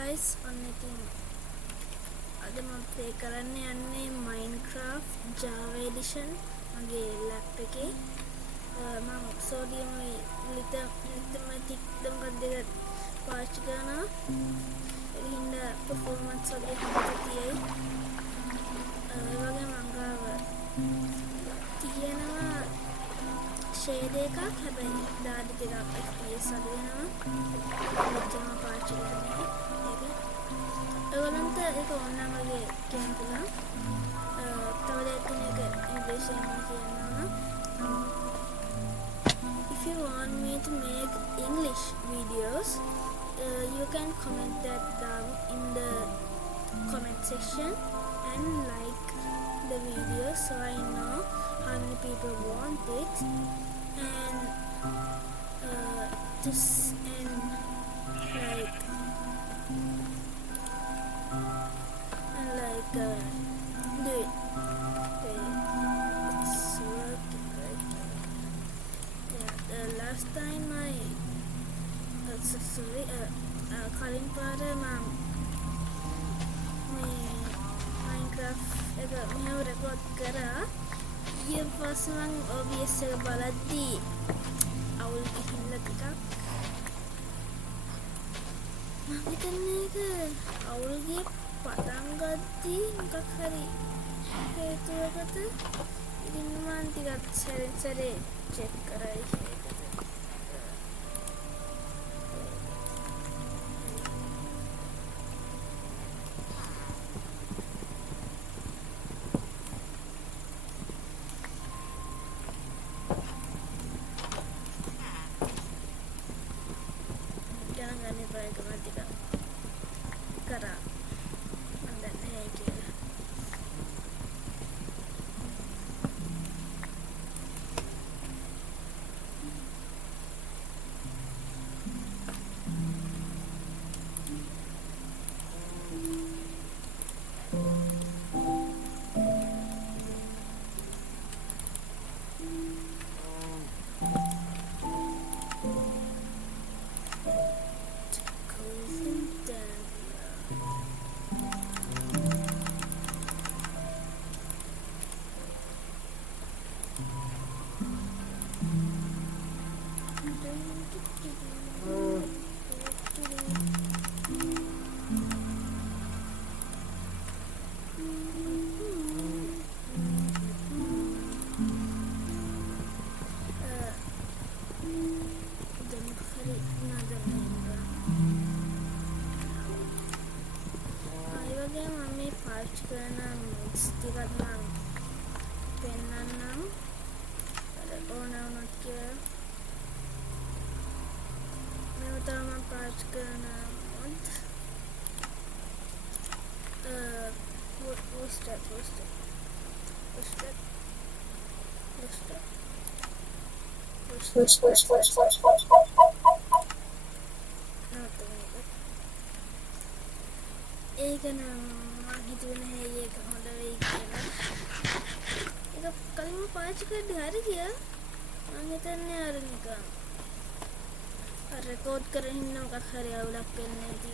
guys, ඔන්න ඉතින් අද මම ප්ලේ කරන්න යන්නේ Minecraft Java edition මගේ ලැප් එකේ. මම sodium lithium දෙක පාවිච්චි කරනවා. ඒ හින්දා performance වගේ හොඳට තියෙයි. ඒ වගේ මම ගාව තියෙනවා shade එකක්, හැබැයි දාඩි ටිකක් FPS අඩු වෙනවා. මෙච්චරම පාවිච්චි කරන්නේ ඒක. ඔයගලන්ට ඒක ඕනනම් වගේ කියන්න පුළුවන්. තව දෙයක් කෙනෙක් ඉංග්‍රීසි එකෙන් කියනවා. If you want me to make English videos, you can comment that down in the comment section and like the video so I know how many people want it, and do it. Okay, it's working right now. Yeah, last time කලින් පාර මම මේ Minecraft එක මෙහෙම record කරා. ඊයේ පස්සේ මම OBS එක බලද්දී අවුල් ගිහිල්ලා ටිකක් මම හිතන්නේ ඒක අවුල් ගියේ පටන් ගද්දී මොකක් හරි හේතුවකට. ඉතින් මම ටිකක් සැරේ චෙක් කරා ඒක. ඒක නම් මම හිතුවේ නැහැ ඒක හොඳ වෙයි කියලා. ඒක කලින්ම පාවිච්චි කරද්දී හරි ගියා. මම හිතන්නේ අර නිකන් රෙකෝඩ් කරගෙන ඉන්න මොකක් හරි අවුලක් වෙන්නේ නැති.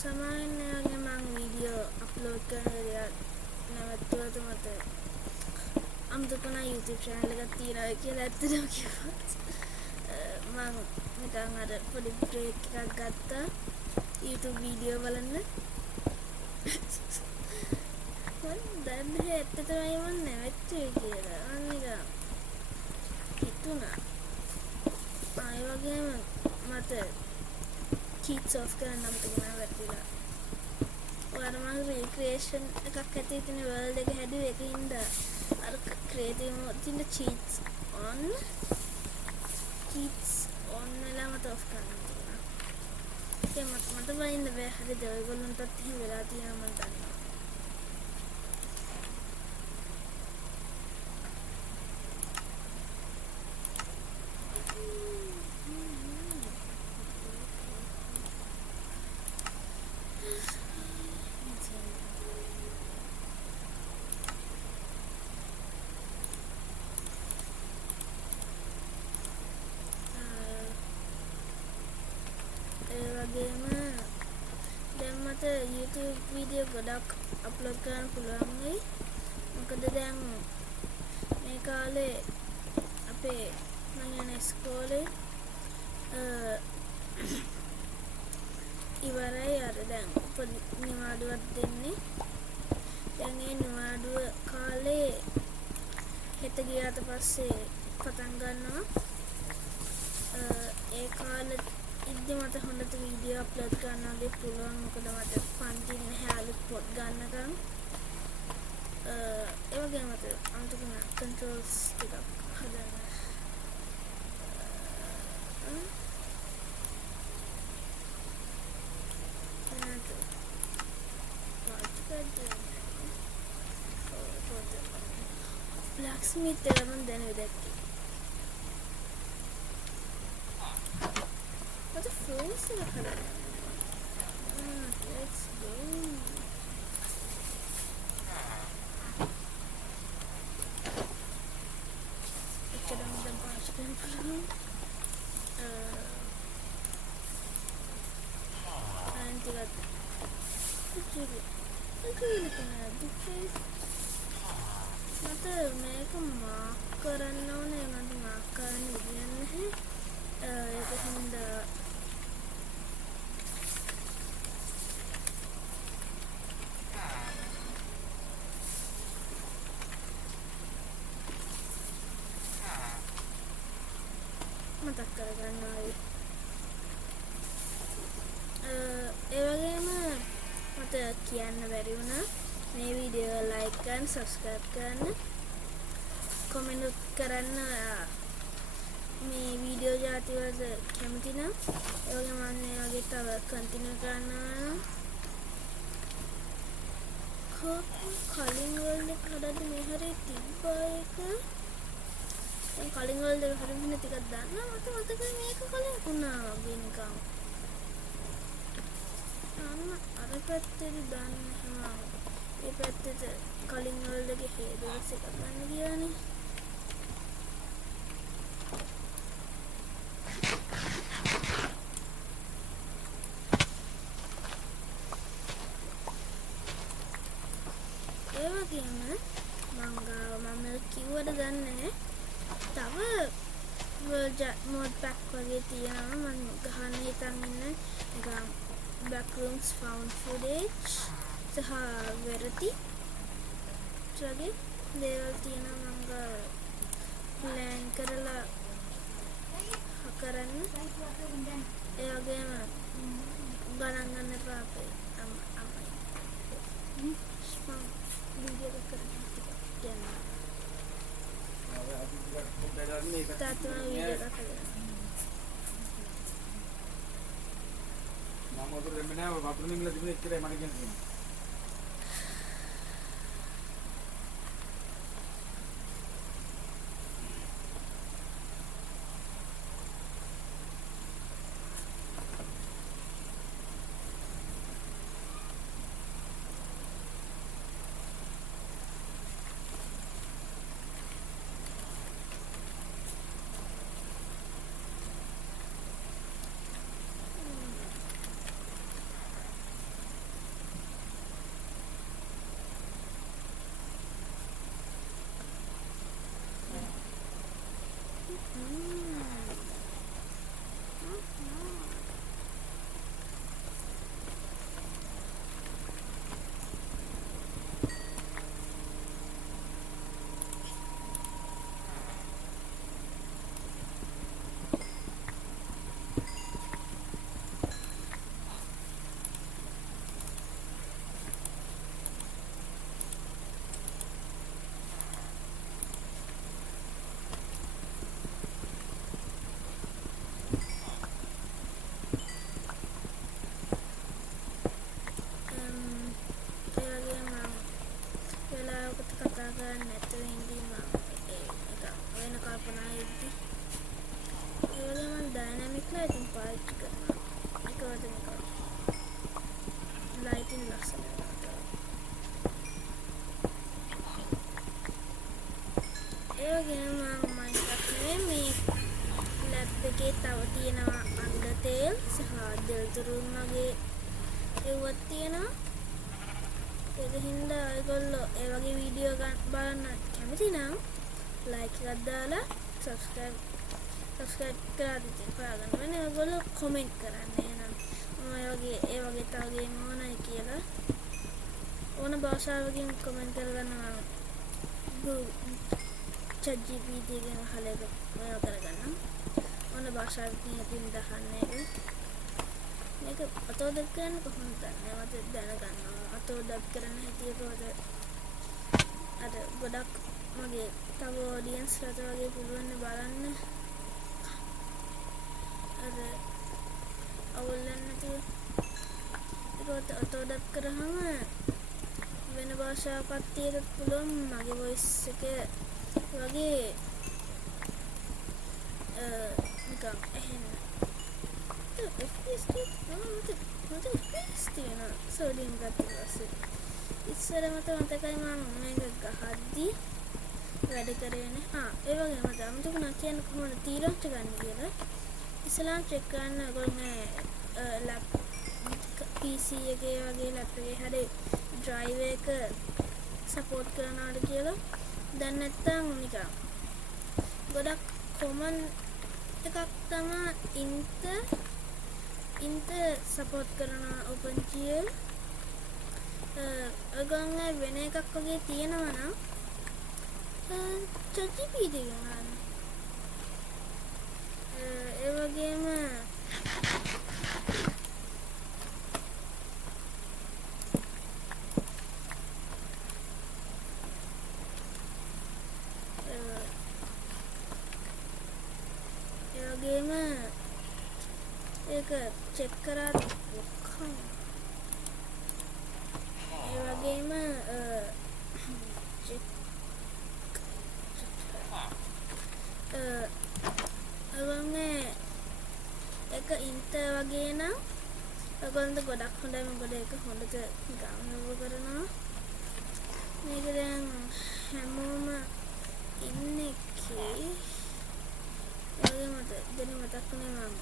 සාමාන්‍යයෙන් මම වීඩියෝ අප්ලෝඩ් කරන විදිය නැවතුනට මට අම්දුකන YouTube channel එකක් තියෙනවා කියලා ඇත්තටම කිව්වොත් මම නිකන් අර පොඩි බ්‍රේක් එකක් ගත්තා YouTube වීඩියෝ බලන්න. මම දන්නේ ඇත්ත තමයි මම නැවතුනේ කියලා. මම නිකන් හිතුණා. ආයෙ වගේම මට cheats off කරන්න අමතක නැවතිලා. ඔයාලා මම recreation එකක් ඇතුලේ තියෙන world එක හැදුවේ ඒකින්ද අර creative mode තියෙන cheats on වෙලා මට off කරන්න තියෙනවා. ඒක මට බයින්න බෑ. හරිද? ඔයගොල්ලන්ටත් එහෙම වෙලා තියෙනවා මම දන්නවා. YouTube වීඩියෝ ගොඩක් අප්ලෝඩ් කරන්න පුළුවන් වෙයි. මොකද දැන් මේ කාලේ අපේ මම යන ඉස්කෝලේ ඉවරයි අර දැන් නිවාඩුවක් දෙන්නේ. දැන් ඒ නිවාඩුව කාලේ හෙට ගියාට පස්සේ පටන් ගන්නවා. ඒ කාලේ ඉද්දි මට හොඳට වීඩියෝ අප්ලෝඩ් කරන්න වගේ පුළුවන්. මොකද මට පන්ති නැහැ අලුත් පොත් ගන්නකම්. ඒ වගේම මට අන්තිම කන්ට්‍රෝල්ස් ටිකක් හදන්න. Blacksmith eleven then with that. What the floors are color? Let's go. Kadang dan paskan perlu. Nanti kata. Aku ini kena deface. මට මේක මාක් කරන්න ඕනේ. මට මාක් කරන්න විදියක් නැහැ. ඒක හින්දා මතක් කරගන්න ඕයි. ඒ වගේම මට කියන්න බැරි වුණා මේ වීඩියෝ ලයික් කරන්න, සබ්ස්ක්‍රයිබ් කරන්න, කමෙන්ට් කරන්න. මේ වීඩියෝ ජාති වලට කැමති නම් ඒ වගේ මම මේ වගේ තව කන්ටිනියු කරනවා. කලින් වල කඩද්දි මේ හරිය තිබ්බා එක. දැන් කලින් වල දෙක හරිය වෙන ටිකක් දාන්න මට මතකයි මේක කලින් වුණා වගේ නිකන්. අර පැත්තේ දාන්න හැම ඒ පැත්තට කලින් වල දෙකේ හේතුවස් එකක් ගන්න ගියානේ. ඒ වගේම මම කිව්වට දන්නේ තව mod pack වගේ තියෙනවා. මම ගහන්න හිතන් ඉන්නේ නිකන් backrooms found footage සහ වෙරටි වගේ දේවල් තියෙනවා. මම ප්ලෑන් කරලා කරන්න. ඒ වගේම ගණන් ගන්න එපා අපේ අම්මයි. වීඩියෝ එක කරන්න යනවා. තාත්තා වීඩියෝ එක කරලා මම උඩ දෙන්නේ නැහැ. වතුර නිමිලා තිබුණේ එච්චරයි මට කියන්නේ. ඒ වගේම මම හිතන්නේ මේ ලැබ් එකේ තව තියෙනවා අnder තේල් සහ දෙල්තුරුන් වගේ ඒවත් තියෙනවා. ඒක හින්දා ඔයගොල්ලෝ ඒ වගේ වීඩියෝ බලන්න කැමති නම් ලයික් එකක් දාලා සබ්ස්ක්‍රයිබ් කරලා තියාගන්න. වෙන ඔයගොල්ලෝ කමෙන්ට් කරන්න. එහෙනම් මම ඒ වගේ තව ගේම් ඕනයි කියලා ඕන භාෂාවකින් කමෙන්ට් කරගන්න මම ChatGPT එකෙන් අහලා ඒක මේව කරගන්නම්. ඕන භාෂාවකින් හිතින් දහන්න එක. මේක අතෝ ඩබ් කරන්න කොහොමද දන්නේ? මට දැනගන්න ඕන. අතෝ ඩබ් කරන්න හිතිය කොහොමද? අර ගොඩක් මගේ තව ඔඩියන්ස් ලට වගේ පුළුවන් බලන්න. අර අවුල්ලන්න නැතුව ඒක අතෝ ඩබ් කරාම වෙන භාෂාවක් තියෙත් පුළුවන් මගේ වොයිස් එක වගේ නිකන් එහෙන්න. FPS මට FPS තියෙනවා සෝඩියම් ගත්තා පස්සේ. ඉස්සර මතකයි මම මේක ගහද්දි වැඩ කරේ නේ. ඒ වගේ මට අමතකුණා කියන්න කොහොමද තීරණය ගන්න කියලා. ඉස්ලාම් චෙක් කරන්න ඔයගොල්ලෝ PC එකේ වගේ ලැප්ටොප් එකේ හරි ඩ්‍රයිවර් එක සපෝට් කරනවාද කියලා. දැන් නැත්තම් නිකන් ගොඩක් කොමන් එකක් තමයි ඉන්ට සපෝට් කරන OpenGL. ඔයගොල්ලෝ වෙන එකක් වගේ තියෙනවා නම් ChatGPT ගන්න. ඒ වගේම ඒක චෙක් කරා ඔක්කොම. ඒ වගේම එක ඉන්ට වගේ නම් ඔයගොල්ලන්ට ගොඩක් හොඳයි. මොකද ඒක හොඳට ගාමනව කරනවා. මේක දැන් හැමෝම ඉන්නේ කී ඒ මට දැන් මතක් වුණේ මම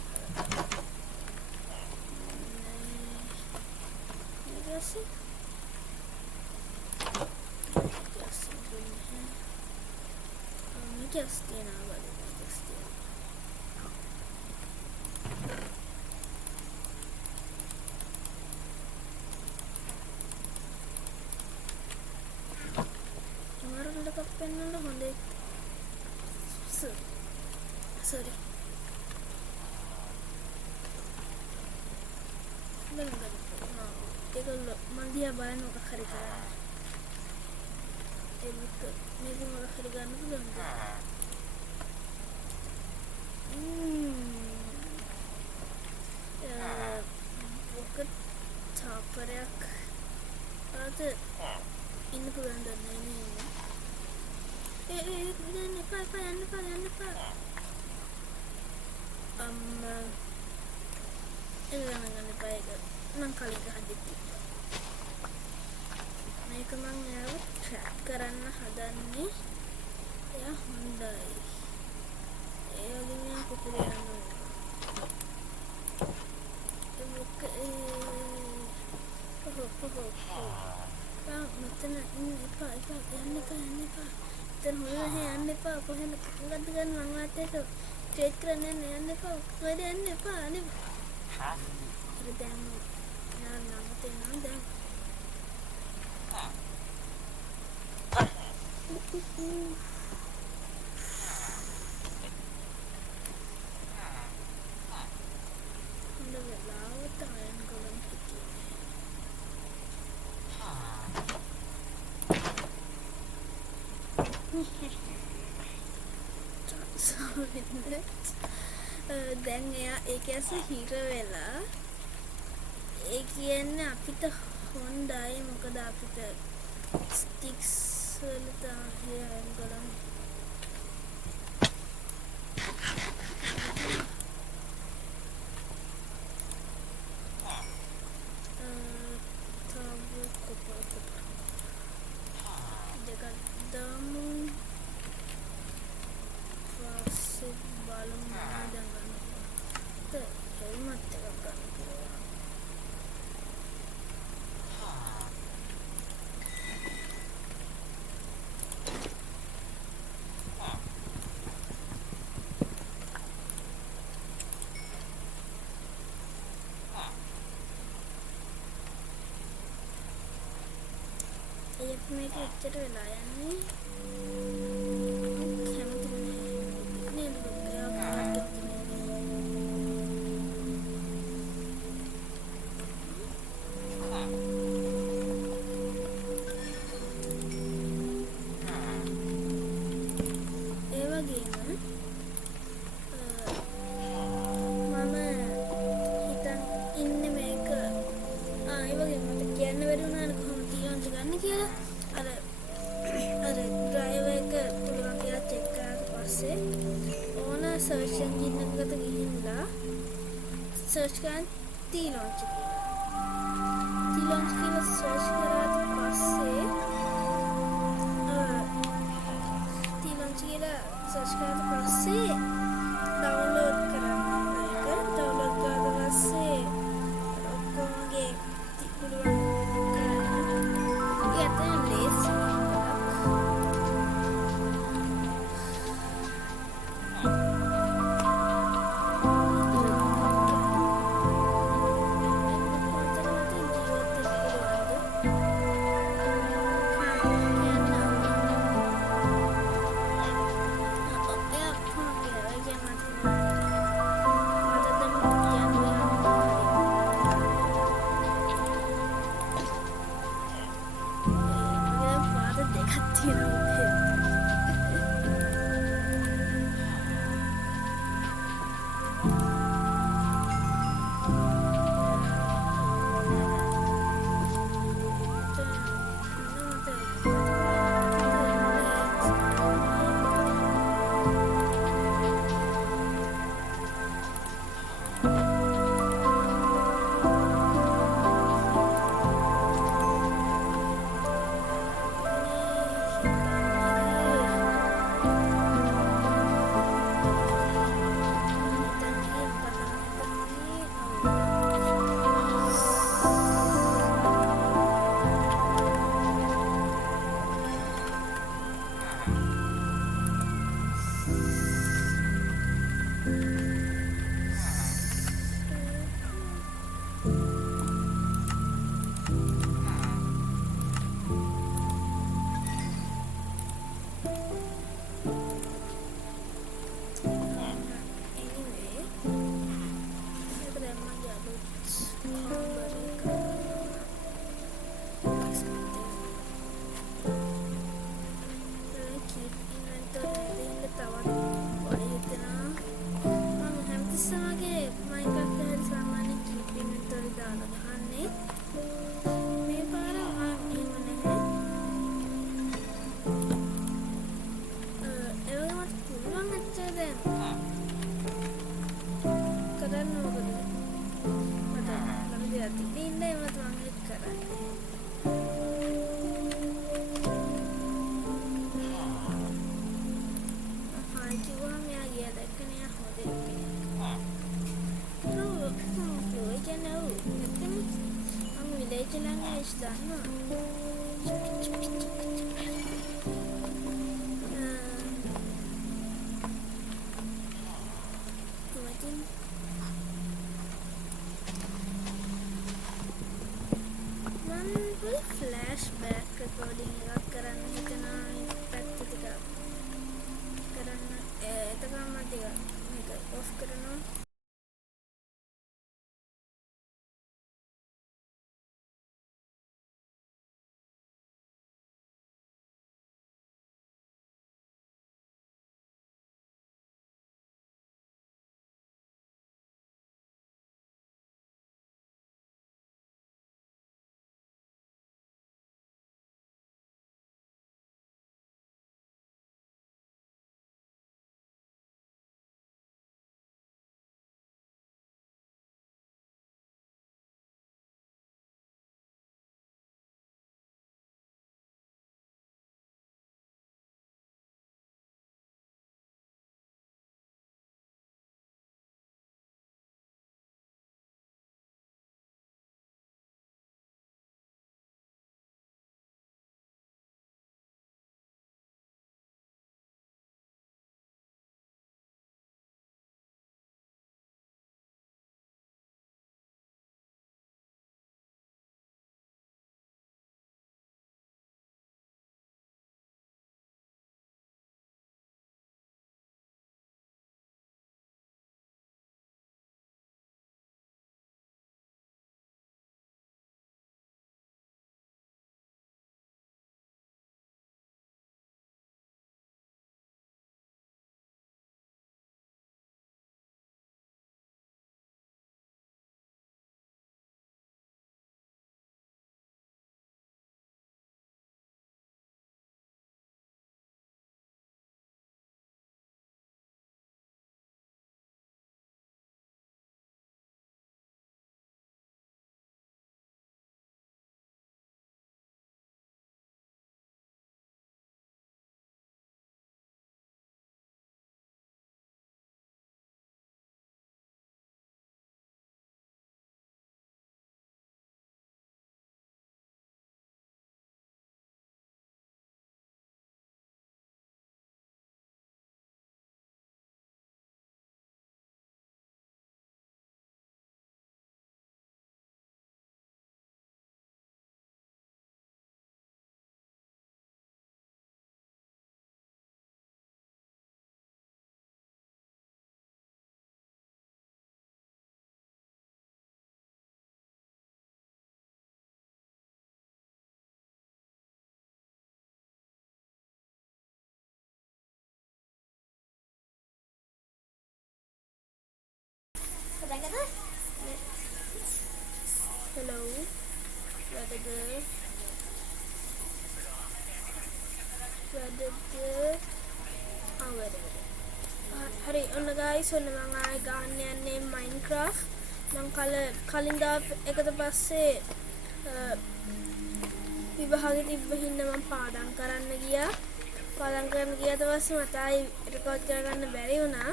sorry. ඒගොල්ලෝ මන් දිහා බලන මොකක් හරි කරා. ඒක මේක මොකක් හරි ගන්න පුළුවන්ද? ඔක තාපරයක් අද ඉන්න පුළුවන් දන්නේ නෑ. යන්න එපා. එළගන්න එපා ඒක. මං කලින් ගහද්දි මේක මං එයාව ට්‍රැක් කරන්න හදන්නේ. එයා හොඳයි. ඒ වගේ මෙයා කුකුල යනවා. මෙතන ඉන්න එපා. යන්න එපා. මෙතන හොඳ නැහැ යන්න එපා. කොහෙන්ද මොකද්ද ගන්න මං වාත් එක ට්‍රේඩ් කරන්න යන්න එපා. කොහෙද යන්න එපා. අනේ දැන් නම් දැන් හොඳ වෙලාවට අයන් කරන් හිටියේ. දැන් එයා ඒක ඇස්සේ හිර වෙලා ඒ කියන්නේ අපිට හොඳයි. මොකද අපිට ස්ටික්ස් වල තමයි යම් ගලන් මේක එච්චර වෙලා යන්නේ කැමති නෑ නේද ඒ වගේම මම හිතන් ඉන්නේ මේක ඒ වගේ මට කියන්න බැරි වුණානේ කොහොමද තීරණය ගන්න කියලා අර ඩ්‍රයිවර් එක පුළුවන් කියලා චෙක් කරාට පස්සේ ඕන සර්ච් එන්ජින් එකකට ගිහිල්ලා සර්ච් කරන් තීලොන්ච් කියලා සර්ච් කරාට පස්සේ තීලොන්ච් කියලා සර්ච් කරාට පස්සේ ඩවුන්ලෝඩ් කරන්න ඒක ඩවුන්ලෝඩ් කරාට පස්සේ ඔක්කොමගේ පුළුවන් කරන්න ඒක ලේසි හරි ඔන්න guys ඔන්න මම ආයෙ ගන්න යන්නේ Minecraft මම කලින් දාපු එකට පස්සේ විභාගෙ තිබ්බ හින්දා මම පාඩම් කරන්න ගියා ඊට පස්සේ මට ආයෙ රෙකෝඩ් කරගන්න බැරි වුණා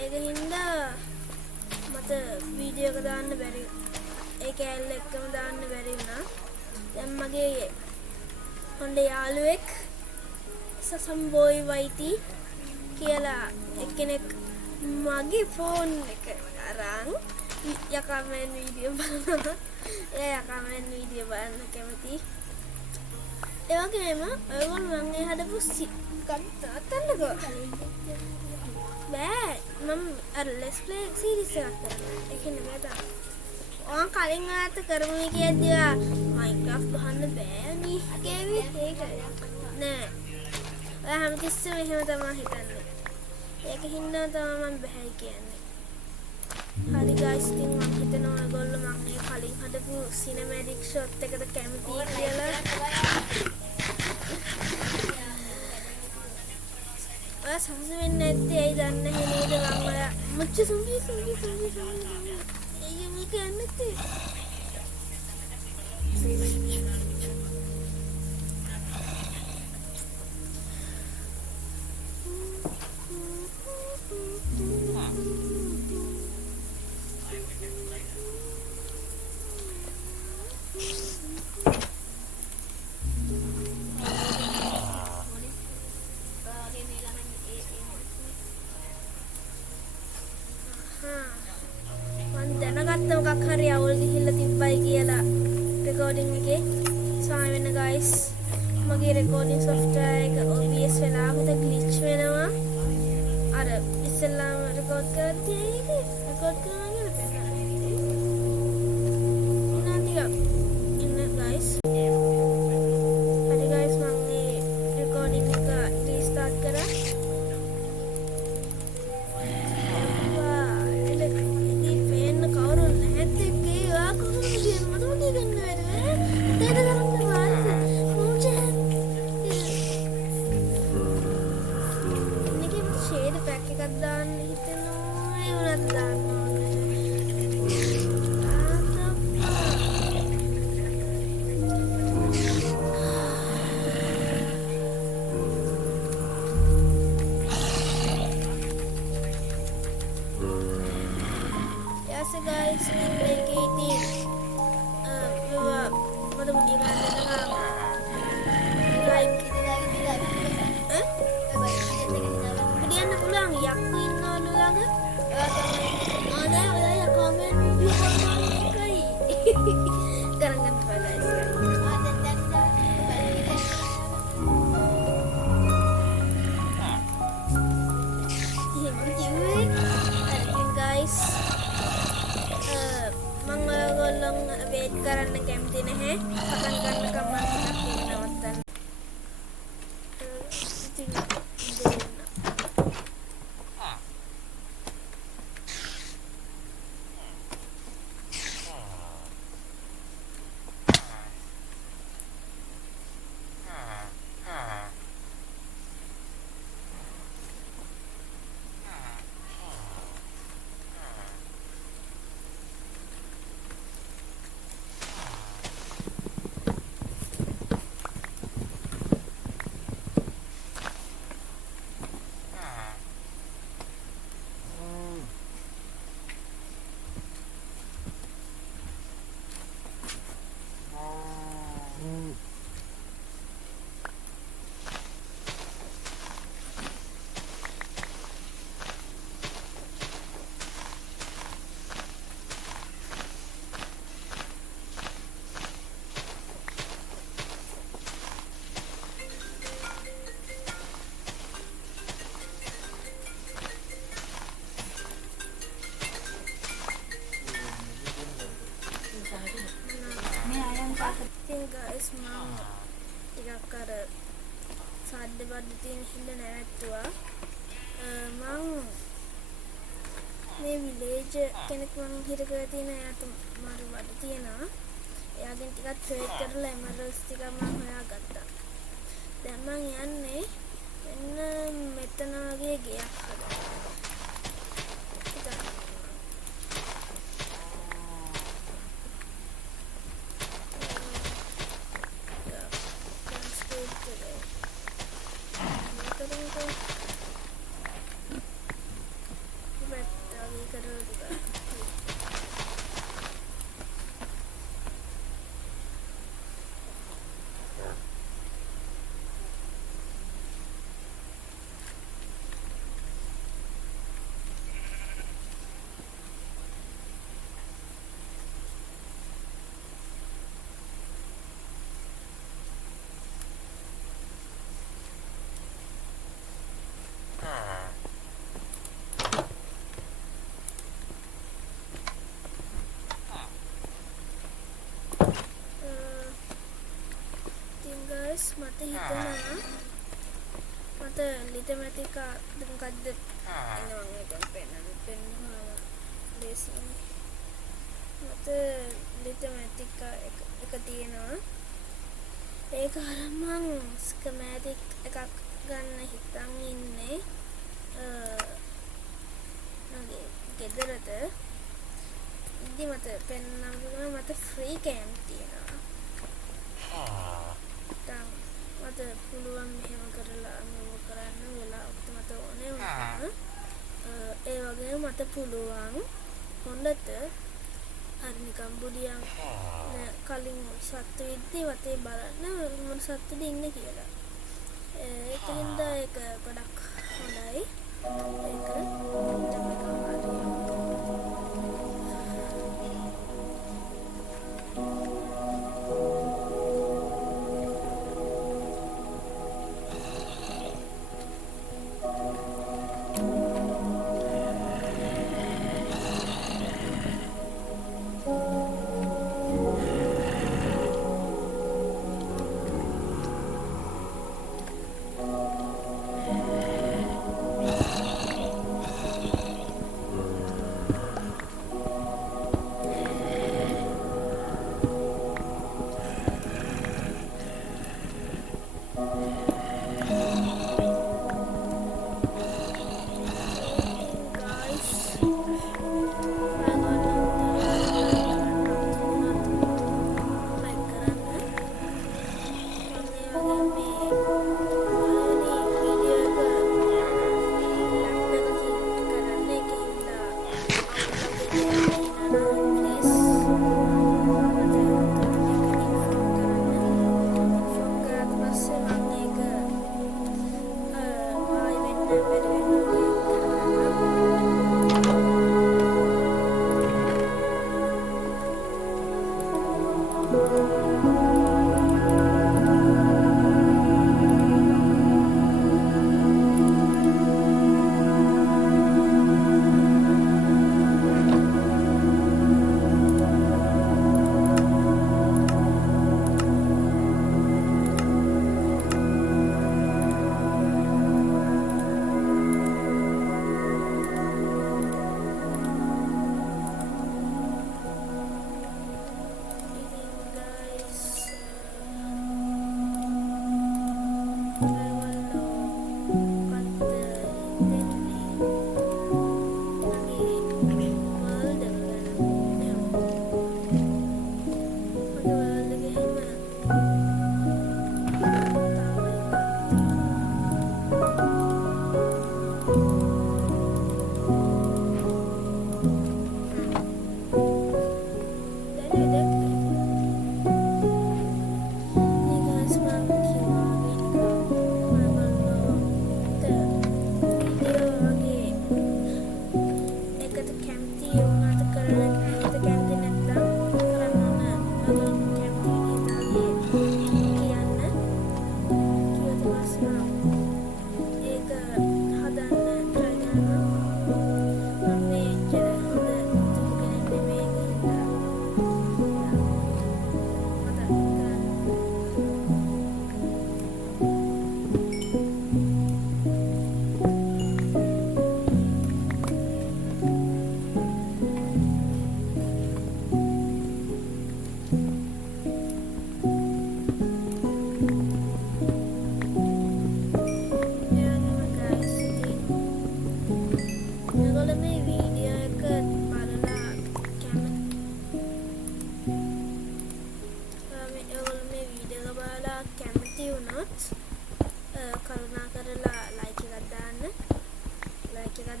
ඒක හින්දා මට වීඩියෝ එක දාන්න බැරි ඒ කැලේ එක්කම දාන්න බැරි වුණා දැන් මගේ හොඳ යාළුවෙක් සසම්බෝයි වයිටි කියලා එක්කෙනෙක් මගේ ෆෝන් එක අරන් යකමෙන් වීඩියෝ බලනවා යකමෙන් වීඩියෝ බලන්න කැමති ඒ වගේම ඔයගොල්ලෝ මම හදපු අතන්නකෝ බෑ මම අර let's play series එකක් කරනවා ඒක නෙමෙයි තාම ඕන් කලින් ආත කරමු කියද්දී Minecraft ගහන්න බෑනේ කේවි ඒක නෑ ඔයා හැමතිස්සෙම එහෙම තමයි හිතන්නේ ඒක හින්දා තමයි මම බෑ කියන්නේ හරි guys ඉතින් මම හිතනවා ඔයගොල්ලෝ මම මේ කලින් හදපු cinematic shot එකට කැමතියි කියලා සමහර වෙන්නේ නැත්තේ ඇයි දන්නේ නේද මම ඔයා මුච්ච සුම්බි ඒක මේක නැත්තේ දැනගත්ත මොකක් හරි අවුල් ගිහිල්ලා තිබ්බයි කියලා රෙකෝඩින් එකේ සාම වෙන guys මගේ රෙකෝඩින් software එක OBS වෙලාවට glitch වෙනවා අර ඉස්සෙල්ලාම රෙකෝඩ් කරද්දී ඒක රෙකෝඩ් කරනවා කියලා පෙන්නනවා ඉන්න guys හරි guys මම මේ රෙකෝඩින් එක රීස්ටාර්ට් කරා guys මේකේ ඉතින් මට මුඩි ගන්න ලයික් කියන්න පුළුවන් යක්කු ඉන්නවලු ළඟ ඔයා කමෙන්ට් වීඩියෝ එකයි කරගන්න guys මම ඔයගොල්ලන් වේට් කරන්න කැමති නැහැ පටන් ගන්නකම් මම නවත්තන්න ඉතින් guys මම ටිකක් අර සාද්ද බද්ද තියෙන හින්දා නැවැත්තුවා මම මේ විලේජ් කෙනෙක් මම හිර කරලා තියෙන එයාට මාරු බඩ තියෙනවා එයාගෙන් ටිකක් ට්‍රේඩ් කරලා එමරල්ස් ටිකක් මම හොයාගත්තා. දැන් මං යන්නේ මෙන්න මෙතන වගේ ගයක් හදන්න. මට හිතෙනවා මට ලිතමැටිකා මොකක්ද එනවා මම පෙන්වනවා ලේසියෙන් මට ලිතමැටිකා එක තියෙනවා ඒක අරන් මං ස්කීමැටික් එකක් ගන්න හිතන් ඉන්නේ මගේ ගෙදරට ඉතින් මට පෙන්වන්න මට ෆ්‍රී කෑම් තියෙනවා මට පුළුවන් මෙහෙම කරලා මම කරන්න වෙලාවට මට ඕනේ වුණා. ඒ වගේම මට පුළුවන් හොඳට හරි නිකන් බුදියන් කලින් සත්තු ඉද්දි වතේ බලන්න මොන සත්තුද ඉන්නේ කියලා. ඒකින්ද ඒක ගොඩක් හොඳයි. ඒක තමයි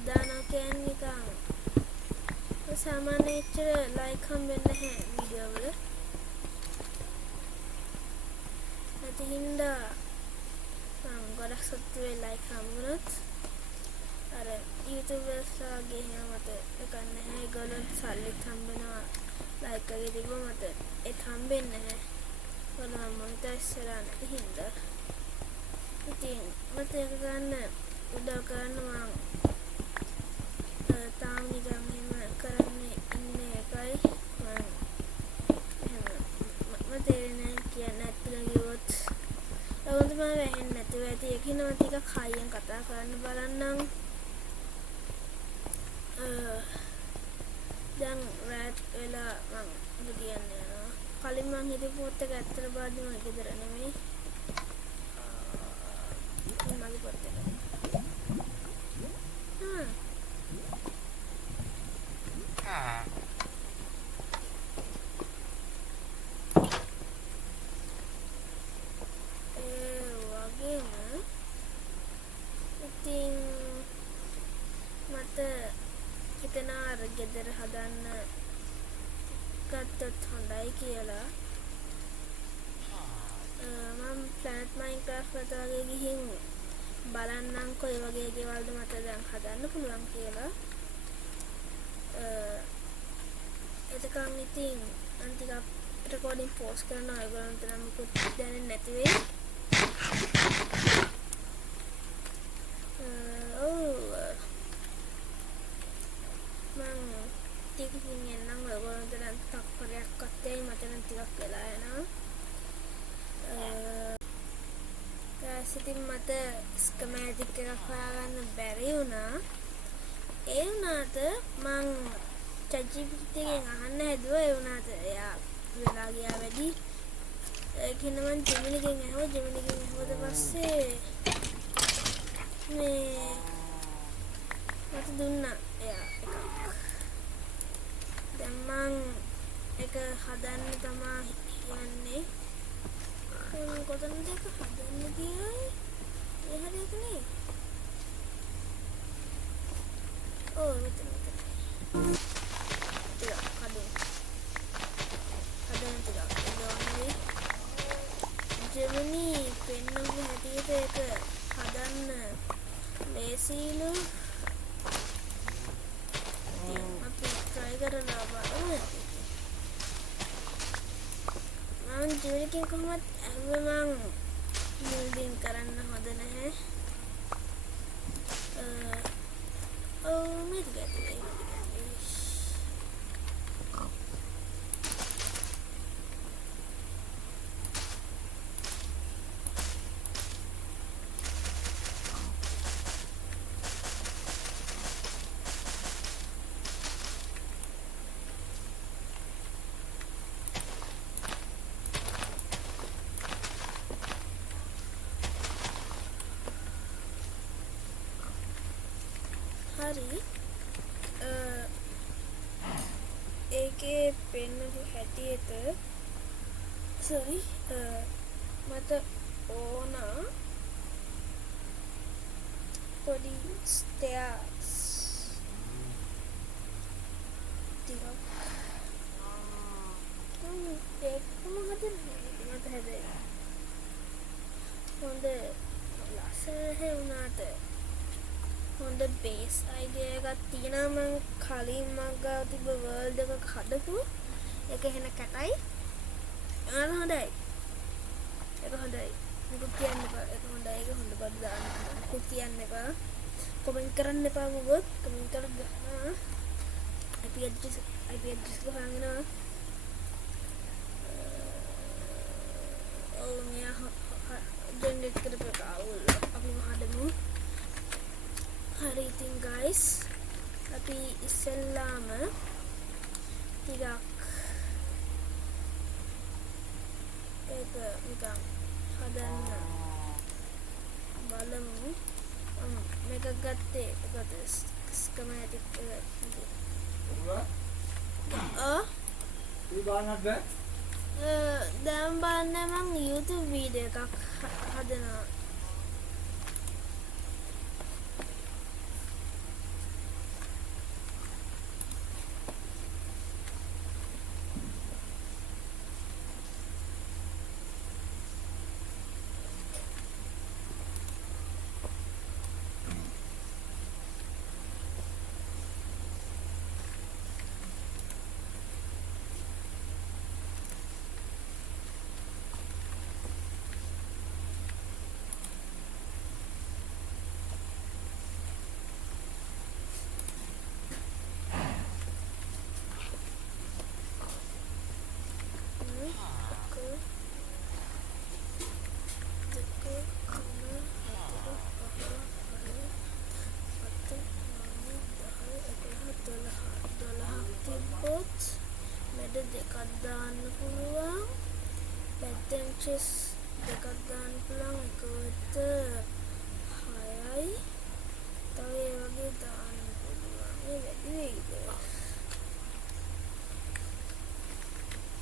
දානවා කියන්නේ නිකන් සාමාන්‍ය එච්චර ලයික් හම්බෙන්නේ නැහැ වීඩියෝ වල. නැති හින්දා මම ගොඩක් සතුටු වෙයි ලයික් හම්බුනොත්. අර YouTubeර්ස්ලාගේ එහෙම මට එකක් නැහැ. ඒගොල්ලන්ට සල්ලිත් හම්බෙනවා ලයික් එකේ තිබ්බම මට ඒත් හම්බෙන්නේ නැහැ. මොනවා මොනිටයිස් කරලා නැති හින්දා. ඉතින් මට ඒක ගන්න උදව් කරන්න මම තාම නිකන් එහෙම කරන්නේ ඉන්නේ එකයි මම තේරෙන්නේ කියන්නේ නැත්නම් කිව්වොත් ලවුන්ද මම වැහෙන්නේ නැතුව ඇති ඒක හින්දා මම ටිකක් හයියෙන් කතා කරන්න බලන්නම්. දැන් රැත් වෙලා මම කියන්නේ යනවා. කලින් මම හිතපු පොත් එක ඇත්තට බලද්දි මම ගෙදර නෙමෙයි මගේ පොත් එක. ඉතින් මට හිතෙනවා අර ගෙදර හදන්න ගත්තොත් හොඳයි කියලා. මම Planet Minecraft එකට වගේ ගිහින් බලන්නම් කොයි වගේ ගෙවල්ද මට දැන් හදන්න පුළුවන් කියලා. එතකන් ඉතින් මම ටිකක් රෙකෝඩින් පෝස්ට් කරනවා. ඒගොල්ලන්ට නම් මොකුත් දැනෙන්නේ නැති වෙයි. මම ටිකකින් එන්නම්. ඔයගොල්ලන්ට නම් තප්පරයක්වත් දෙයි. මට නම් ටිකක් වෙලා යනවා. ඉතින් මට ස්කමැටික් එකක් හොයාගන්න බැරි වුණා. ඒ වුණාට මං ChatGPT එකෙන් අහන්න හැදුවා. ඒ වුණාට එයා වෙලා ගියා වැඩි. ඒකින මං ජෙමිනිගෙන් ඇහුවට පස්සේ මේ මට දුන්නා එයා එකක්. දැන් මං එක හදන්න තමයි යන්නේ. කොතනද එක හදන්න ගියේ? ඒ හරියට නේ. ඔව් මෙතන. ටිකක් හදන්න ටිකක් ඕනේ. ජෙමිනි පෙන්නපු හැටියට ඒක හදන්න ලේසිලු. අපි try කරලා බලමු. මම ජෙමිනිගෙන් කොහොමද මම බිල්ඩින් කරන්න හොඳ නැහැ. මේක ගැටේ. හරි. ඒකේ පෙන්නපු හැටියට මට ඕන පොඩි ස්ටෙයර්ස් ටිකක්. ඒකම හදන්න මට හැදේ. හොඳ ලස්සන වුණාට හොඳ බේස් අයිඩියා එකක් තියෙනවා. මම කලින් මගා තිබ්බ වර්ල්ඩ් එකක හදපු එක එහෙන කැටයි. අර හොඳයි. ඒක හොඳයි. මොකක් කියන්න එපා. ඒක හොඳයි. ඒක හොඳ බඩ දාන්න. මොකක් කියන්න එපා. කමෙන්ට් කරන්න එපා මොකද. කමෙන්ට් කරලා ගහනවා. IP address ගහනවා. මෙයා ජෙනරේට් කරපු අවුල් අපි හදමු. හරි ඉතින් guys අපි ඉස්සෙල්ලාම ටිකක් ඒක නිකන් හදන්න බලමු. මේක ගත්තේ ඒකට ස්කමැටික් එක. දැන් බලන්න මම YouTube වීඩියෝ එකක් හදනවා. patches දෙකක් දාන්න පුළුවන් එකට 6යි තව ඒ වගේ දාන්න පුළුවන් මේ වැඩි වෙයිද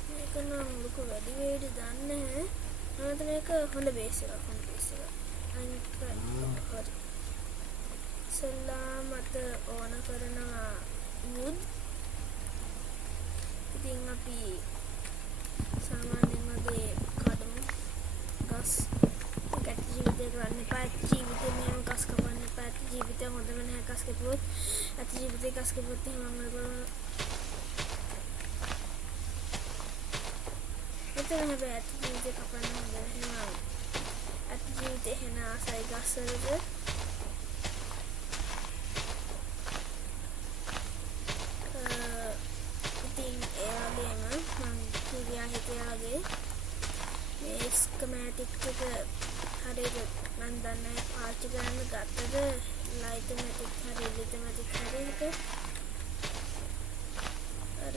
මේක නම් ලොකු වැඩි වෙයිද දන්නේ නැහැ මට මේක හොඳ බේස් එකක් අනිත් හරි ඉස්සෙල්ලා මට ඕන කරනවා wood ඉතින් අපි සාමාන්‍යයෙන් වගේ කඩමු ගස් ගැට ජීවිතය කරන්න එපා ජීවිතේ මේව ගස් කපන්න එපා ජීවිතය හොඳම නැහැ ගස් කපුවොත් ඇති ජීවිතේ ගස් කපුවොත් එහෙම මම ඔයගොල්ලෝ එතන හැබැයි ඇති ජීවිතේ කපන්න හොඳ නැහැ ඇති ජීවිතේ හෙන ආසයි ගස් වලට හිතයාගේ මේ ස්කමැටික් එක හරියට මම දන්නේ පාවිච්චි කරන්න ගත්තද ලයිටමැටික් හරි ලිටමැටික් හරියට අර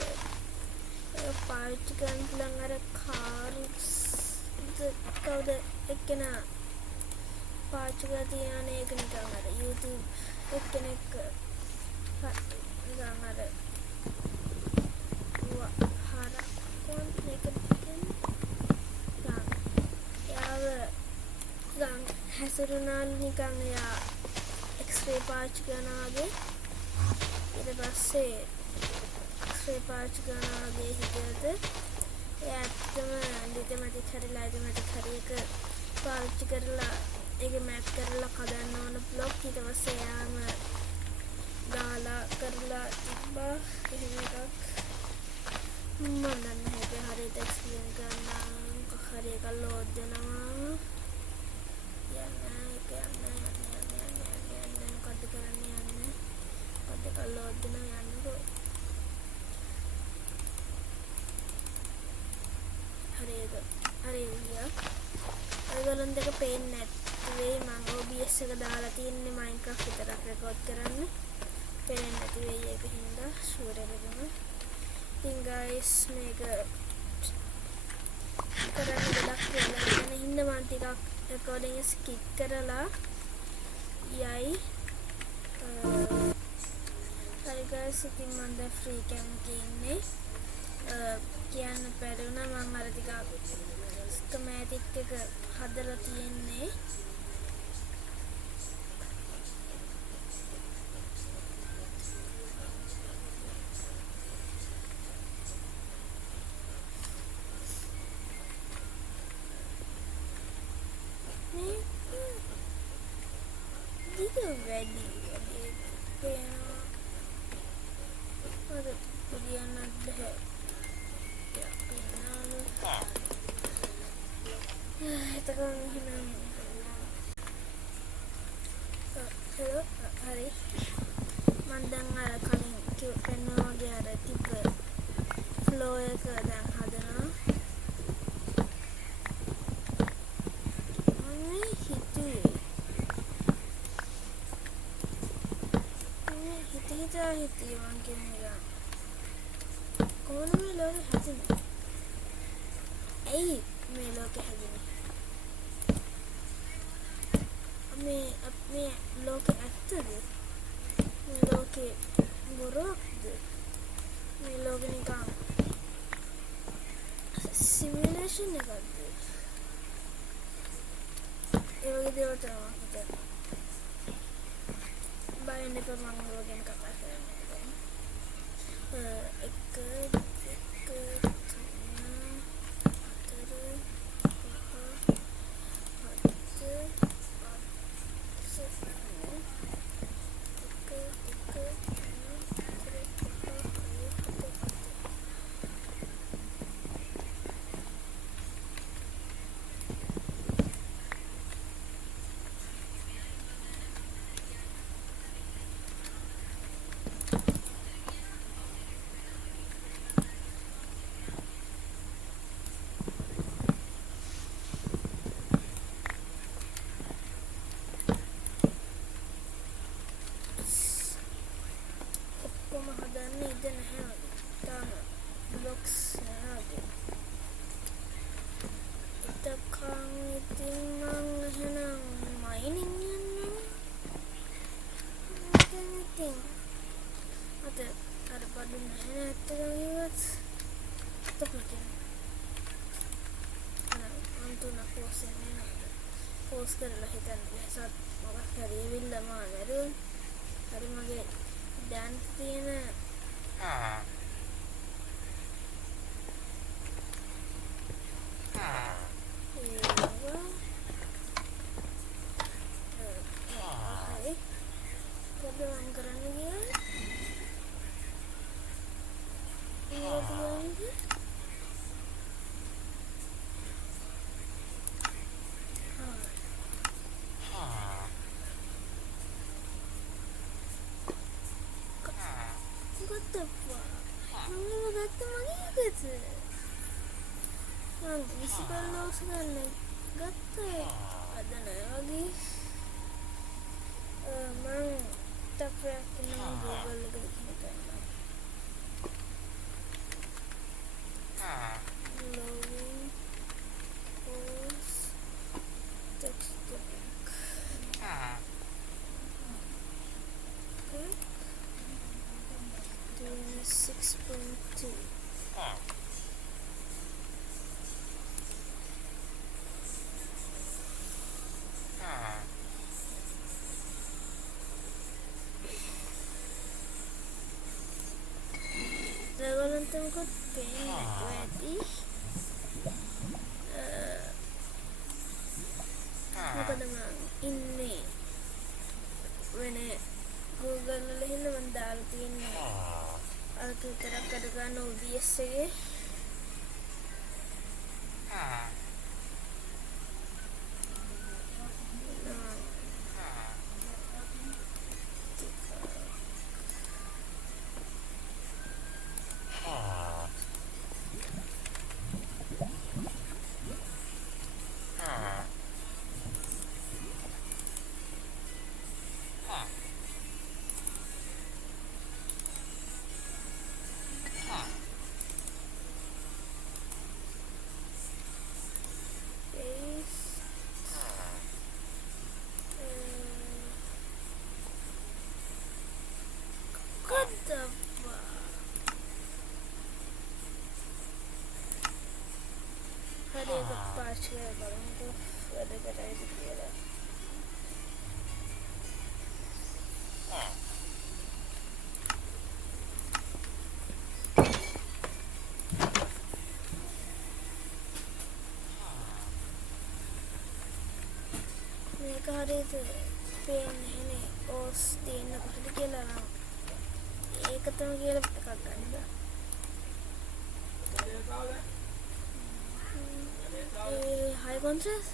පාවිච්චි කරන්න පුළුවන් අර කාර්ස් කවුද එක්කෙනා පාවිච්චි කරලා තියන එක නිකන් අර YouTube එක්කෙනෙක් නිකන් අර හැසරුණාලු නිකන් එයා එක්ස්රේ පාවිච්චි කරනවා වගේ ඊට පස්සේ එක්ස්රේ පාවිච්චි කරනවා වගේ හිතුවද එයා ඇත්තම ලිටමැටික් හරි ලයිටමැටික් හරි එක පාවිච්චි කරලා ඒක මැප් කරලා හදන්න ඕන බ්ලොක් ඊට පස්සේ එයාම දාලා කරලා තිබ්බා එහෙම එකක් මම දන්නේ නැහැ හරියට එක්ස්ප්ලেইন කරන්න හරි එක ලෝඩ් වෙනවා ඔයගොල්ලන් දෙක පේන්නේ නැති වෙයි මම OBS එක දාලා තින්නේ Minecraft විතරක් රෙකෝඩ් කරන්න පේන්නේ නැති වෙයි ඒක හින්දා ෂුවර් එකකම ඉතින් guys මේක කරන්න ගොඩක් වෙලා යන හින්දා මම ටිකක් රෙකෝඩින් එක ස්කිප් කරලා යයි හරි guys ඉතින් මම දැන් ෆ්‍රී කැම් එකේ ඉන්නේ කියන්න බැරි වුණා මම අර ටිකක් ස්කමැටික් එක හදලා තියෙන්නේ මේ දිග වැඩි පේනවා අද පුදියන්නත් බැහැ එතකොට එහෙනම් හලෝ හරි මම දැන් අර කලින් පෙන්වුවා වගේ අර තිබ්බ ෆ්ලෝ එක දැන් හදනවා මම හිතුවේ මම කියන්නේ කොහොමද මේ ලෝකෙ හැදෙන්නේ ඇයි මේ ලෝකෙ හැදෙන්නේ මේ ලෝකෙ ඇත්තද මේ ලෝකෙ බොරුවක්ද මේ ලෝකෙ නිකන් සිමියුලේෂන් එකක්ද ඒ වගේ දේවල් තමයි හිතන්නේ බයෙන් එක මම ඔය ගැන කතා කරන්නේ එක හරි මගේ දැන් තියෙන ඒවා හරි කොහොමද මම කරන්න ගියා What the fuck? මම ගත්ත මගේ එකද? මම විසිකල් ලෝස් ගන්න ගත්තා අද නෑ වගේ. මම තප්පරයක් ඉන්නවා Google එකේ හිතන්න. Login post text bank. Okay. 6.2. Regulantum ko pen ready. මොකද මම ඉන්නේ වෙන Google වල හින්න මම දාලා තියෙන්නේ අර විතරක් අඩ ගන්න OBS එකේ හරි ඒක පාස් කරලා බලමුකෝ වැඩ කරයිද කියලා. මේක හරියට පේන්නේ නැහැ ඕස් තියෙන කොහෙද කියලා නම් ඒක තමයි කියලා එකක් ගන්න. High contrast?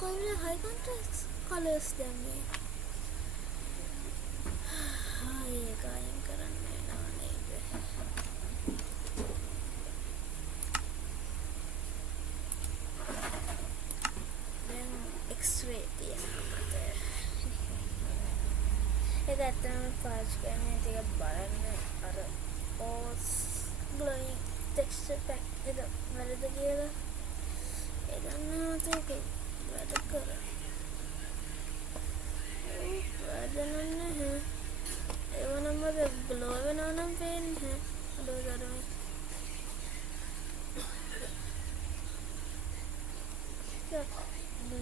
Koyla high contrast colors දැම්මේ. ඒක අයින් කරන්න වෙනවා නේද? දැන් X-ray තියෙනවා මට. ඒක ඇත්තම පාස් කරන්නේ ටික බලන්න අර OS glowing texture pack එක වැරද කියලා. එදන්නා තේක වැඩ කර වැඩනන්න හැ එවනම්මද ග්ලෝ වෙනවනම් පේන්නේ අඩෝ දරම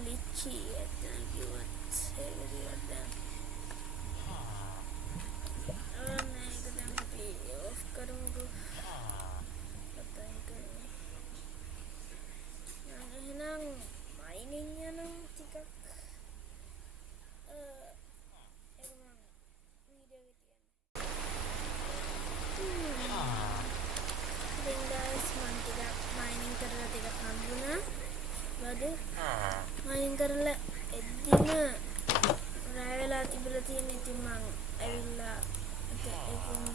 ලිච්චි ඇත්තන කිවත් ඒකදිවත් දැන් ඔන්න ඒක දැන් අපි ඔෆ් කරමුකෝ එහෙනම් මයිනින් යනවා ටිකක් ඒක මම වීඩියෝ එකේ තියන්න. දැන් guys මම ටිකක් මයිනින් කරලා ටිකක් හම්බුණා. වද මයිනින් කරලා එද්දිම රැ වෙලා තිබිලා තියෙන ඉතින් මම ඇවිල්ලා ඒකෙන්ම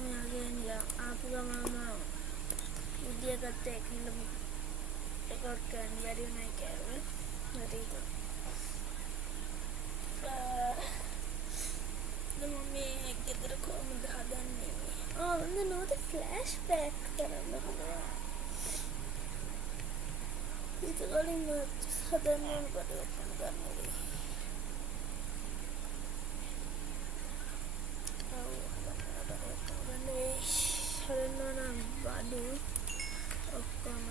මෙයාගේ නිකන් ආපු ගමම විදිය ගත්ත එකලම රෙකෝඩ් කරන්න බැරි වුණා කියලා හරිද දැන් මේ ගෙදර කොහමද හදන්නේ මම නෝද ෆ්ලෑෂ් බෑක් කරන්න පුළුවන් ඒක කලින් හදන්න බඩ ගන්නවා හරනනම් බඩු ඔක්කොම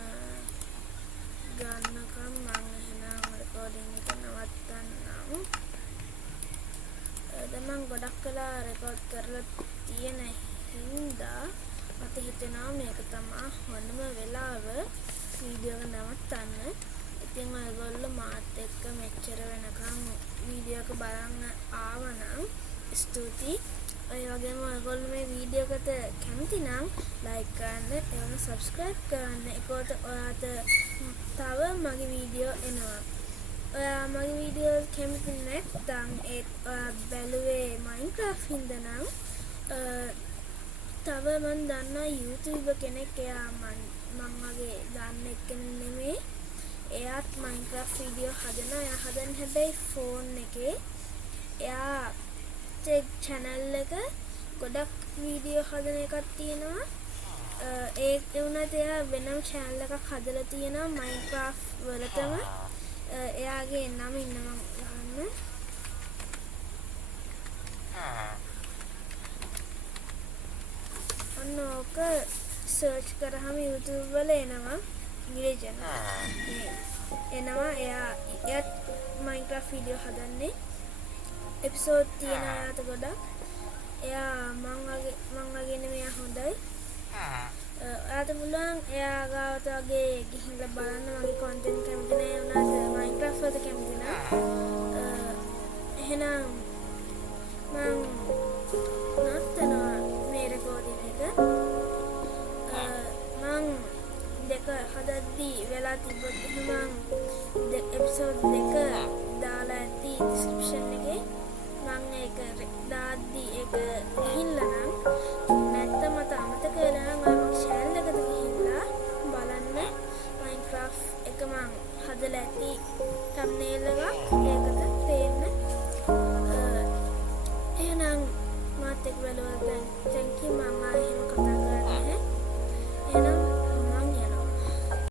ගන්නකම් මම එහෙනම් රෙකෝඩින් මම ගොඩක් වෙලා රෙකෝඩ් කරලා තියෙන හින්දා මට හිතෙනවා මේක තමයි හොඳම වෙලාව වීඩියෝ එක නවත්තන්න. ඉතින් ඔයගොල්ලෝ මාත් එක්ක මෙච්චර වෙනකන් වීඩියෝ එක බලන්න ආවනම් ස්තුතියි. ඔය වගේම ඔයගොල්ලෝ මේ වීඩියෝ එකට කැමති නම් ලයික් කරන්න, එවන සබ්ස්ක්‍රයිබ් කරන්න. ඒකට ඔයාට තව මගේ වීඩියෝ එනවා. ඔයා මගේ වීඩියෝ කැමති නැත්නම් ඔයා බැලුවේ Minecraft හින්දා නම් තව මන් දන්නා YouTube කෙනෙක් එයා මං වගේ දන්න එක්කෙනෙක් නෙමෙයි. එයාත් Minecraft වීඩියෝ හදනවා. එයා හදන්නේ හැබැයි ෆෝන් එකේ. එයා channel එක ගොඩක් වීඩියෝ හදන එකක් තියෙනවා. ඒ වුණත් එයා වෙනම channel එකක් හදලා තියෙනවා Minecraft වලටම. එයාගේ නම ඉන්න මම ගන්න. ඔන්න ඕක සර්ච් කරාම YouTube වල එනවා. ඉංග්‍රීසියෙන් එනවා. එයාත් Minecraft වීඩියෝ හදන්නේ. එපිසෝඩ් තියෙනවා යාට ගොඩක්. එයා මං වගේ නෙමෙයි, එයා හොඳයි. ඔයාට පුළුවන් එයා ගාවට වගේ ගිහිල්ලා බලන්න. මගේ content කැමති නැහැ වුණාට Minecraft වලට කැමති නම් එහෙනම් මං නවත්තනවා මේ රෙකෝඩින් එක. මං දෙක හදද්දී වෙලා තිබ්බොත් එහෙනම් එපිසෝඩ් දෙක දාලා ඇති description එකේ. මං ඒක දාද්දී ඒක ගිහිල්ලා නම් නැත්නම් මට අමතක වෙලා නම්